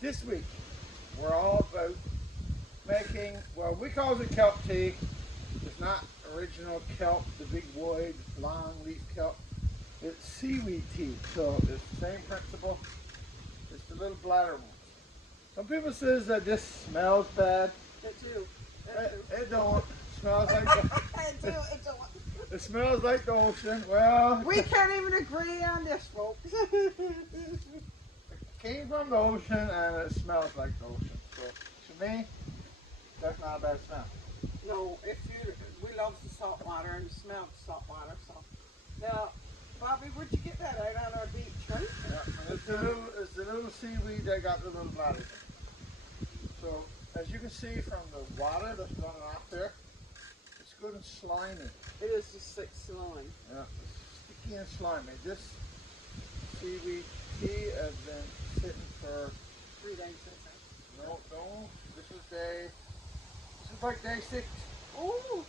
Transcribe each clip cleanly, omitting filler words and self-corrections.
This week, we're all about making, well, we call it kelp tea. It's not original kelp, the big wide long leaf kelp. It's seaweed tea, so it's the same principle. It's the little bladder one. Some people says that this smells bad. It do. It don't. It smells like the, It don't. it smells like the ocean. Well, We can't even agree on this, folks. it came from the ocean and it smells like the ocean. So to me, that's not a bad smell. No, we love the salt water and the smell of the salt water. So now, Bobby, where'd you get that? Out on our beach, right? Yeah, and it's the little seaweed that got the little bladders. So as you can see from the water that's running off there, it's good and slimy. It is just sick slime. Yeah, it's sticky and slimy. This seaweed tea has been sitting for 3 days, I think. no, this is like day 6. Oh!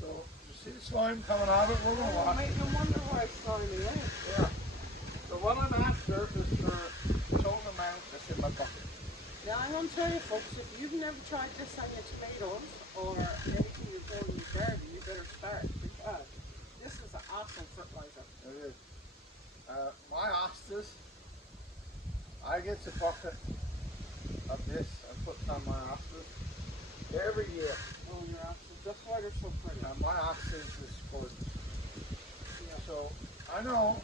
So you see the slime coming out of it, we're gonna wash it. Make no wonder why it's slimy, eh? Yeah. So what I'm after is for total amount that's in my bucket. Now I'm going to tell you folks, if you've never tried this on your tomatoes or anything you're growing in your garden, you better start because this is an awesome fertilizer. It is. My hostas, I get a bucket of this and put on my hostas every year. Oh, your oxys. That's why they're so pretty. My hostas is gorgeous. Yeah. So I know,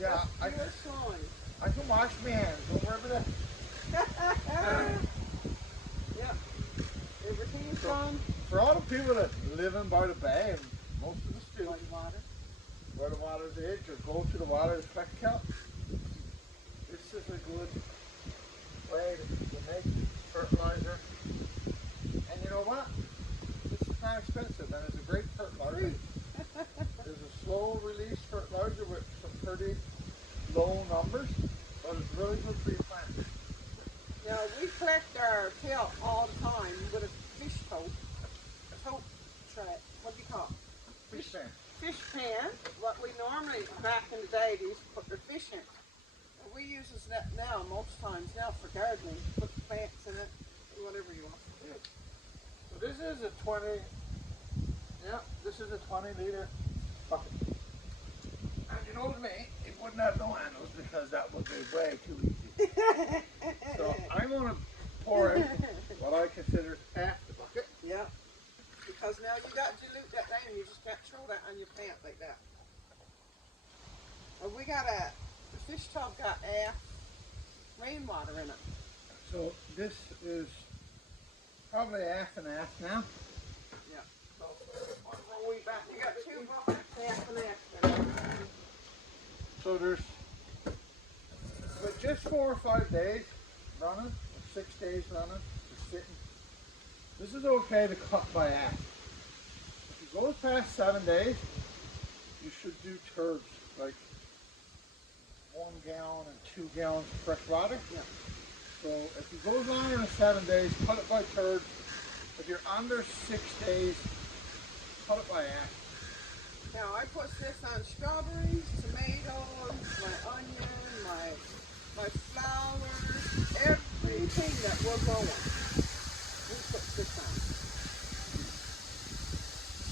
yeah, I can wash my hands. Don't worry about that. Yeah. Everything is So, done for all the people that live in by the bay, and most of us do, by the water. where the water's edge or go to the water to collect kelp, this is a good way to make fertilizer. And you know what? This is not expensive and it's a great fertilizer. There's a slow release fertilizer with some pretty low numbers, but it's really good for your plant. Now we collect our kelp all the time with a fish tote. Tray. What do you call it? Fish pan. Fish pan. What we normally, back in the day, they used to put their fish in. And we use that now, most times now for gardening. Put the plants in it, whatever you want to do. So this is a 20, yeah, this is a 20-liter bucket. And you know me, it wouldn't have no handles because that would be way too easy. So I'm going to pour out what I consider half the bucket. Yeah. Because now you got to dilute that down. You just can't throw that on your plant like that. And we got the fish tub got half rainwater in it. So this is probably half and half now. Yeah. So we got 2 buckets, half and half. So there's, but just 4 or 5 days running, or 6 days running, just sitting. This is okay to cut by half. If it goes past 7 days, you should do turds, like 1 gallon and 2 gallons of fresh water. Yeah. So if it goes longer than 7 days, cut it by turds. If you're under 6 days, cut it by half. Now I put this on strawberries, tomatoes, my onion, my flowers, everything that we're growing. We put this on.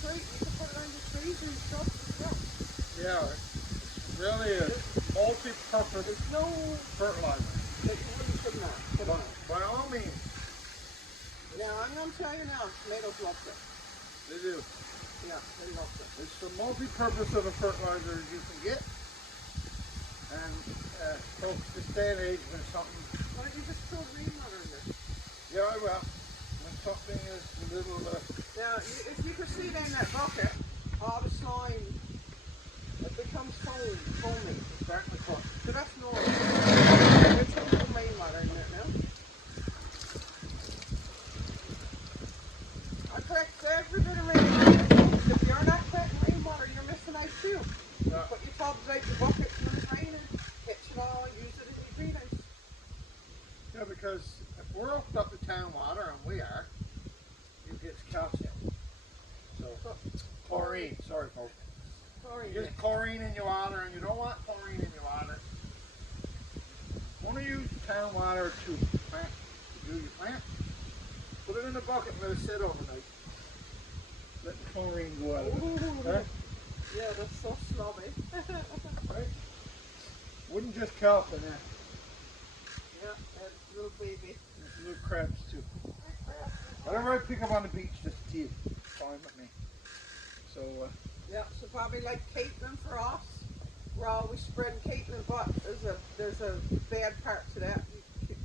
Tree, you can put it on your trees and stuff as well. Yeah, it's really a multi-purpose There's no fertilizer. that you really should not put on. By all means, Now I'm going to tell you now, tomatoes love it. they do. Yeah, they love it. It's the multi-purpose of a fertilizer you can get. And folks, this day and age, when something, Why don't you just throw rainwater in there? yeah, I will. When something is a little, Now, if you could see in that bucket, all the slime, it becomes foamy. exactly cut. So that's normal. Let's put some rainwater in there now. I collect every bit of rainwater. If you're not collecting rainwater, you're missing out too. Yeah. Put your tubs out your buckets when it's raining, catch it all, use it in your greenhouse. Yeah, because if we're hooked up to town water, and we are, you get calcium. So, chlorine, sorry folks. Chlorine. You get chlorine in your water, and you don't want chlorine in your water. Want to use town water to plant do your plant. Put it in a bucket and let it sit overnight. Let the chlorine go out of it. Ooh, Right? yeah, that's so slobby. Right? Wouldn't just kelp in there. Yeah, that little baby. There's little crabs too. Whatever I pick up on the beach, just tea. Fine with me. So, Yeah, so probably like Caitlin for us. We're always spreading Caitlin, but there's a bad part to that.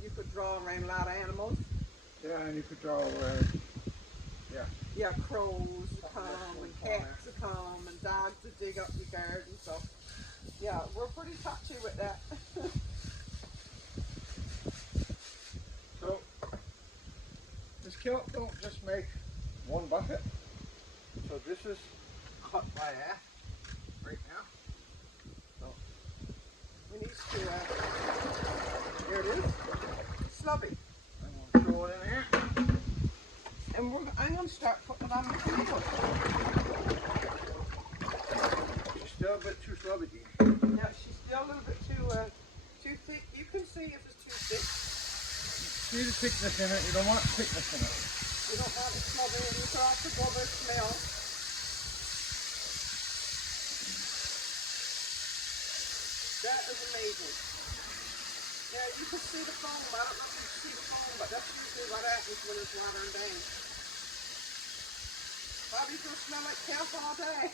You could draw around a lot of animals. yeah, and you could draw around. Yeah. Yeah, crows come and cats that come and dogs that dig up your garden. So yeah, we're pretty touchy with that. So, this kelp don't just make one bucket. So this is cut by half right now. So We need to, there it is, slubby. I'm going to throw it in here. And I'm going to start putting it on the table. She's still a bit too slubby. Yeah, she's still a little bit too thick. You can see if it's too thick. See the thickness in it, you don't want thickness in it. You don't want it slubby and you got the rubber smell. That is amazing. Yeah, you can see the foam. I don't know if you can see the foam, but that's usually what happens when it's watering down. Bobby's gonna smell like kelp all day.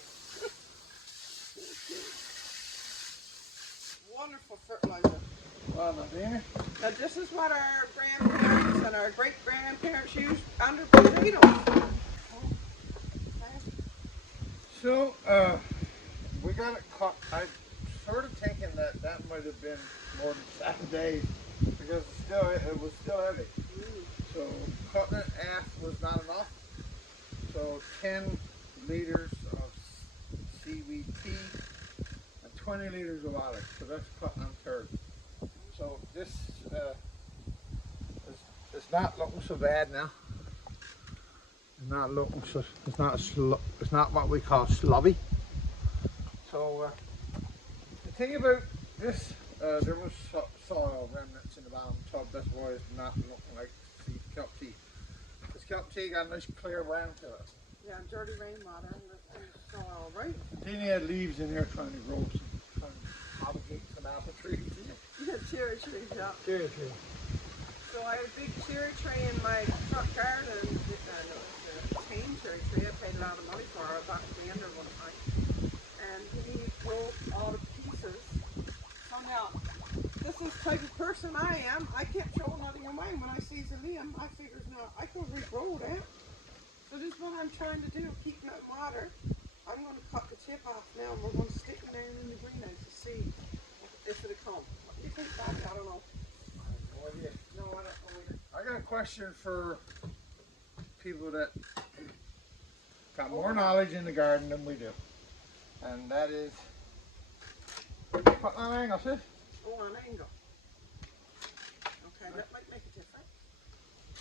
Wonderful fertilizer. Well, Nadine. Now this is what our grandparents and our great-grandparents used under potatoes. So, we got it cut. I'm sort of thinking that might have been more than 7 days because it was still heavy. So cutting it in half was not enough. So 10 liters of seaweed tea and 20 liters of water. So that's cut on third. So this is not looking so bad now. It's not looking so. It's not what we call slubby. So the thing about this, there was soil remnants in the bottom tub. That's why it's not looking like kelp tea. This kelp tea got a nice clear brown to it. Yeah, dirty rainwater and the soil, right? Then he had leaves in there trying to grow trying to propagate some apple trees. Yeah, cherry trees, yeah. Cherry tree. So I had a big cherry tree in my front garden. It was a tame cherry tree. I paid a lot of money for it. I got the under one time. And he broke all the pieces. So now, this is the type of person I am. I can't throw nothing away. When I see a limb, I figure, no, I can regrow that. So this is what I'm trying to do, keeping it in water. I'm going to cut the tip off now and we're going to stick it down in the greenhouse to see if it'll come. What do you think, Bobby? I don't know. No idea. No, I don't know either. I got a question for people that got more knowledge in the garden than we do. And that is, what on angle, sis? Oh, an angle. Okay, that might make a difference.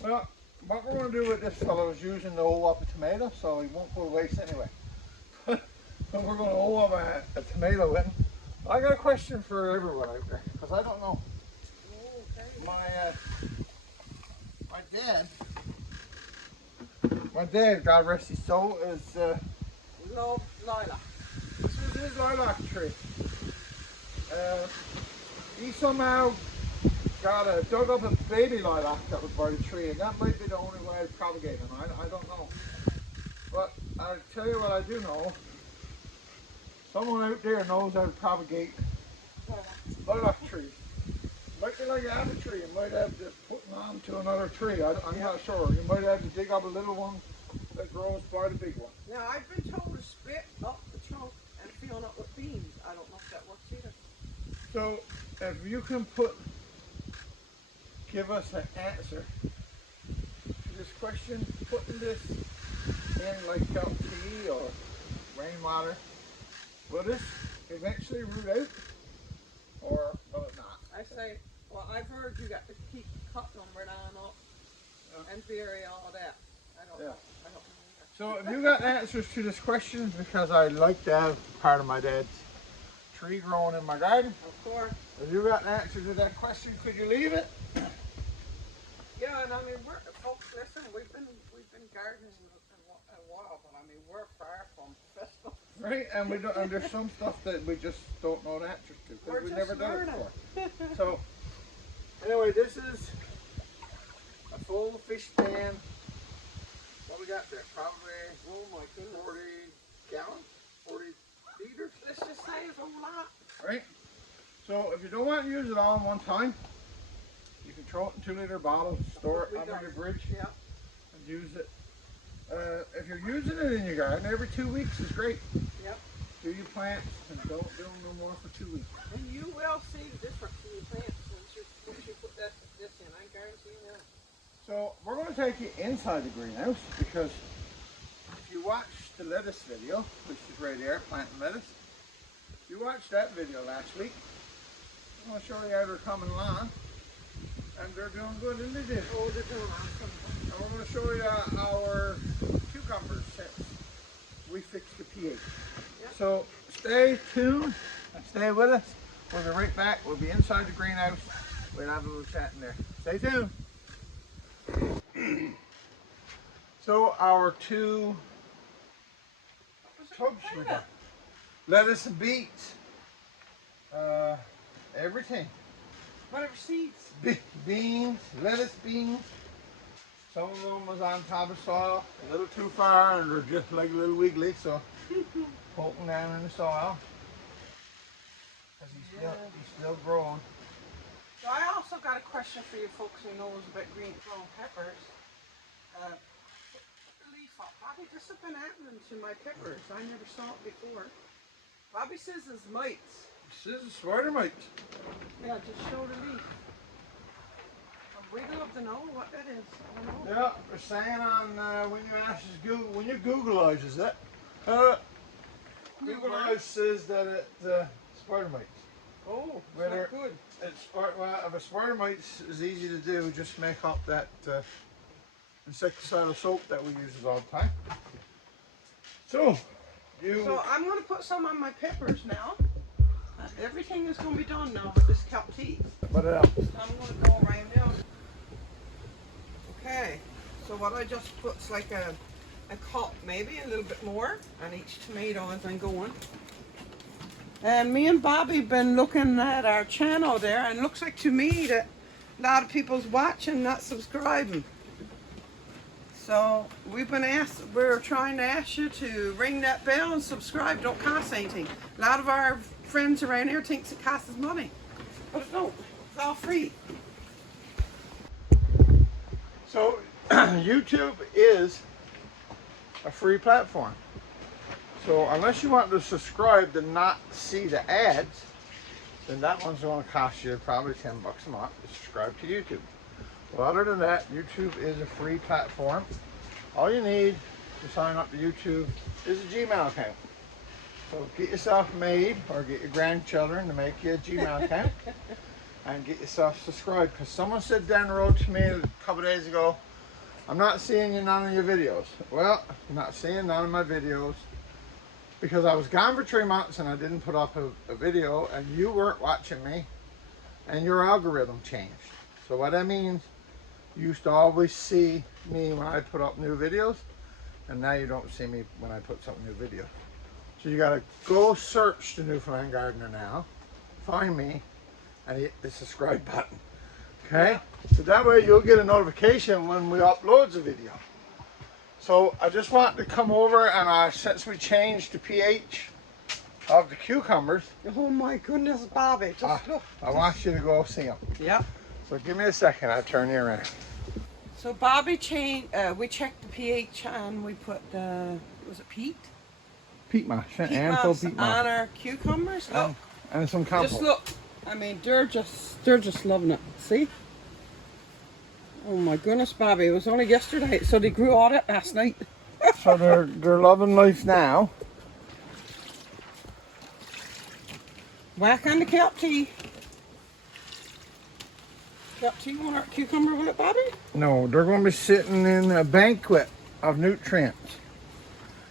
Well, what we're going to do with this fellow is using the hoe up a tomato, so he won't go to waste anyway. So we're going to hoe up a tomato with him. I got a question for everyone out there, because I don't know. Okay. My dad, God rest his soul, is Love lilac. this was his lilac tree. He somehow dug up a baby lilac that was by the tree, and that might be the only way to propagate them. I don't know. But I'll tell you what I do know. Someone out there knows how to propagate lilac trees. Might be like an apple tree. You might have to put them on to another tree. I'm not sure. You might have to dig up a little one that grows by the big one. Now, I've been told to split up the trunk and fill it up with beans. I don't know if that works either. So if you can give us an answer to this question, putting this in like kelp tea or rainwater, will this eventually root out or will it not? I say, well, I've heard you got to keep cutting them right on up and vary all of that. I don't know. I don't know either. So if you got answers to this question, because I like to have part of my dad's tree growing in my garden. Of course. If you got an answer to that question, could you leave it? Yeah, and I'm we're far from professional. Right, and we don't. And there's some stuff that we just don't know the answers to We're because we've just never done it learning. before. So, anyway, this is a full fish pan. What we got there? Probably Oh my goodness. 40 gallons, 40 liters. Let's just say it's a lot. Right. So if you don't want to use it all in one time, you can throw it in 2-liter bottles, store it under your fridge, Yeah. and use it. If you're using it in your garden every 2 weeks is great. Yep. Do your plants and don't do them no more for 2 weeks. And you will see the difference in your plants once you put this in. I guarantee you that. So we're going to take you inside the greenhouse because if you watched the lettuce video, which is right there, planting lettuce, if you watched that video last week, I'm going to show you how they're coming along, and they're doing good, isn't they? Oh, they're doing awesome. And we're going to show you our cucumbers since we fixed the pH. Yep. So stay tuned and stay with us. We'll be right back. We'll be inside the greenhouse. We'll have a little chat in there. Stay tuned. So our 2 tubs we got. Lettuce and beets. Everything. Whatever seeds. Beans, lettuce beans. Some of them was on top of soil, a little too far, and they're just like a little wiggly, so poking down in the soil. Because he's still growing. So I also got a question for you folks who knows about green peppers. Leaf up. Bobby, this has been happening to my peppers. I never saw it before. Bobby says it's mites. This is spider mites. Yeah, just show the leaf. We'd love to know what that is. I don't know. Yeah, they're saying on when you Googleize it, Googleize says that it's spider mites. Oh, it's Whether not good. If a spider mites is easy to do, just make up that insecticidal soap that we use all the time. So I'm going to put some on my peppers now. Everything is going to be done now with this Kelp tea. What else? I'm going to go around now. Okay, so what I just put's like a cup, maybe a little bit more, on each tomato as I'm going. And me and Bobby been looking at our channel there, and it looks like to me that a lot of people's watching, not subscribing. So we're trying to ask you to ring that bell and subscribe. Don't cost anything. A lot of our friends around here thinks it costs money, but it don't. It's all free. So YouTube is a free platform. So unless you want to subscribe to not see the ads, then that one's going to cost you probably $10 a month to subscribe to YouTube. Well, other than that, YouTube is a free platform. All you need to sign up to YouTube is a Gmail account. So get yourself made, or get your grandchildren to make you a Gmail account and get yourself subscribed. Because someone said down the road to me a couple of days ago, I'm not seeing none of your videos. Well, I'm not seeing none of my videos because I was gone for 3 months and I didn't put up a video, and you weren't watching me, and your algorithm changed. So what that means, you used to always see me when I put up new videos, and now you don't see me when I put some new video. So you gotta go search the Newfoundland Gardener now, find me, and hit the subscribe button. Okay? So that way you'll get a notification when we upload a video. So I just want to come over, and since we changed the pH of the cucumbers, Oh my goodness, Bobby, just look. I want you to go see them. Yeah. So give me a second, I'll turn you around. So Bobby we checked the pH and we put was it peat? Peat moss, Peat handful moss peat on moss. our cucumbers. Look, And some compost. just look. I mean, they're just loving it. See? Oh my goodness, Bobby, it was only yesterday, so they grew on it last night. So they're loving life now. Whack on the kelp tea. Kelp tea, want our cucumber with it, Bobby? No, they're going to be sitting in a banquet of nutrients.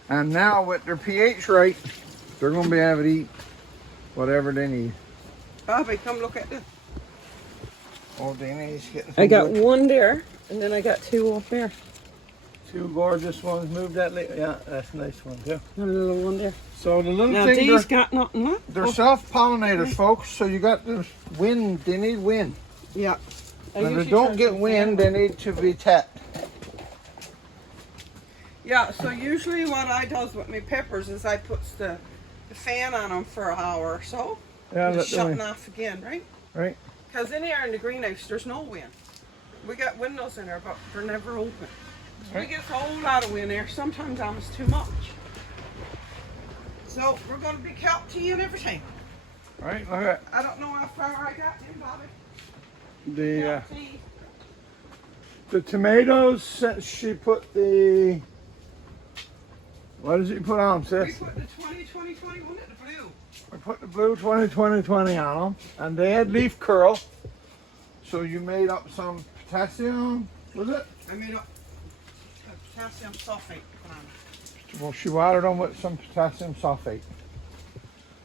And now with their pH right, they're going to be able to eat whatever they need. Bobby, come look at this. Oh, Dana's getting I got some good. one there, and then I got 2 up there. Two gorgeous ones. Move that. Yeah, that's a nice one too. Got a little one there. So the little Now thing, these got nothing left. they're self-pollinators, folks. So you got the wind. They need wind. Yeah. When they don't get wind, they need to be tapped. Yeah, so usually what I does with my peppers is I puts the fan on them for an hour or so. Yeah, and let it's the shutting wind. off again, right? Right. Because in here in the greenhouse, there's no wind. We got windows in there, but they're never open. So we get a whole lot of wind there. Sometimes almost too much. So we're going to be kelp tea and everything. Right. Look at I don't know how far I got in, Bobby. the Kelp tea. the tomatoes. She put the. What did you put on, We sis? put the 20, 21 in the blue. I put the blue 20 on them, and they had leaf curl. So you made up some potassium, was it? I made up potassium sulfate. Well, she watered them with some potassium sulfate.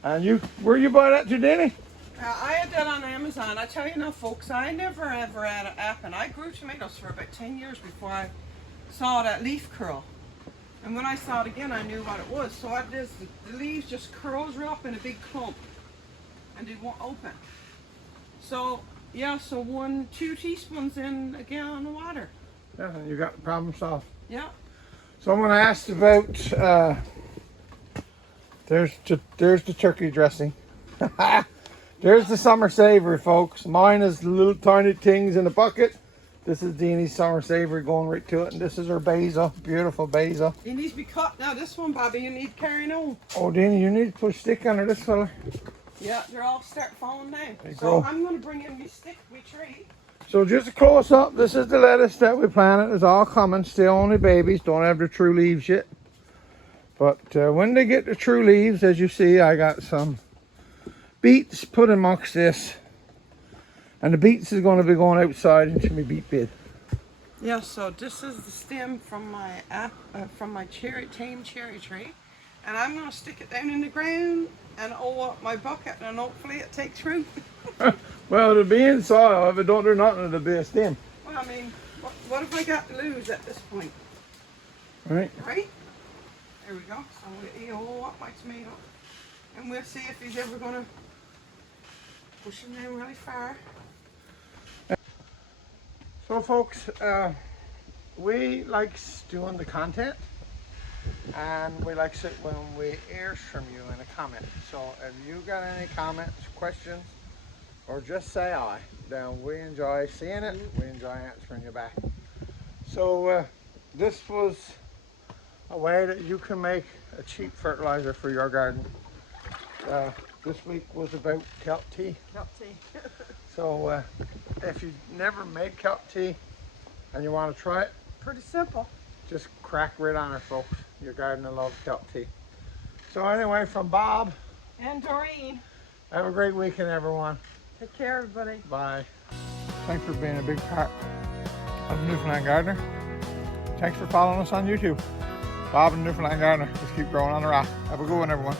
And you, where you buy that to, Danny? I had that on Amazon. I tell you now, folks, I never ever had an apple. I grew tomatoes for about 10 years before I saw that leaf curl. And when I saw it again, I knew what it was. So what it is, the leaves just curls right up in a big clump, and they won't open. So yeah, so 2 teaspoons in a gallon of water. Yeah, and you got the problem solved. Yeah. Someone asked about, there's the turkey dressing. There's the summer savory, folks. Mine is the little tiny things in the bucket. This is Deanie's summer savory going right to it. And this is her basil, beautiful basil. It needs to be cut. Now this one, Bobby, you need carrying on. Oh, Deanie, you need to put a stick under this fella. Yeah, they're all start falling down. There you So go. I'm going to bring in my stick, my tree. So just a close up, this is the lettuce that we planted. It's all coming, still only babies, don't have the true leaves yet. But when they get the true leaves, as you see, I got some beets put amongst this. And the beets is going to be going outside into my beet bed. Yeah, so this is the stem from my tame cherry tree. And I'm going to stick it down in the ground and oil up my bucket, and hopefully it takes root. Well, it'll be in soil. If it don't do nothing, it'll be a stem. Well, I mean, what have I got to lose at this point? Right? Right? There we go. So he'll oil up my tomato. And we'll see if he's ever going to push him down really far. So folks, we like doing the content. And we like it when we hear from you in a comment. So if you got any comments, questions, or just say aye, then we enjoy seeing it. We enjoy answering you back. So this was a way that you can make a cheap fertilizer for your garden. This week was about kelp tea. Kelp tea. So if you've never made kelp tea and you want to try it, Pretty simple. just crack right on it, folks. Your garden will love kelp tea. So anyway, from Bob, And Doreen. have a great weekend, everyone. Take care, everybody. Bye. Thanks for being a big part of Newfoundland Gardener. Thanks for following us on YouTube. Bob and Newfoundland Gardener. Just keep growing on the rock. Have a good one, everyone.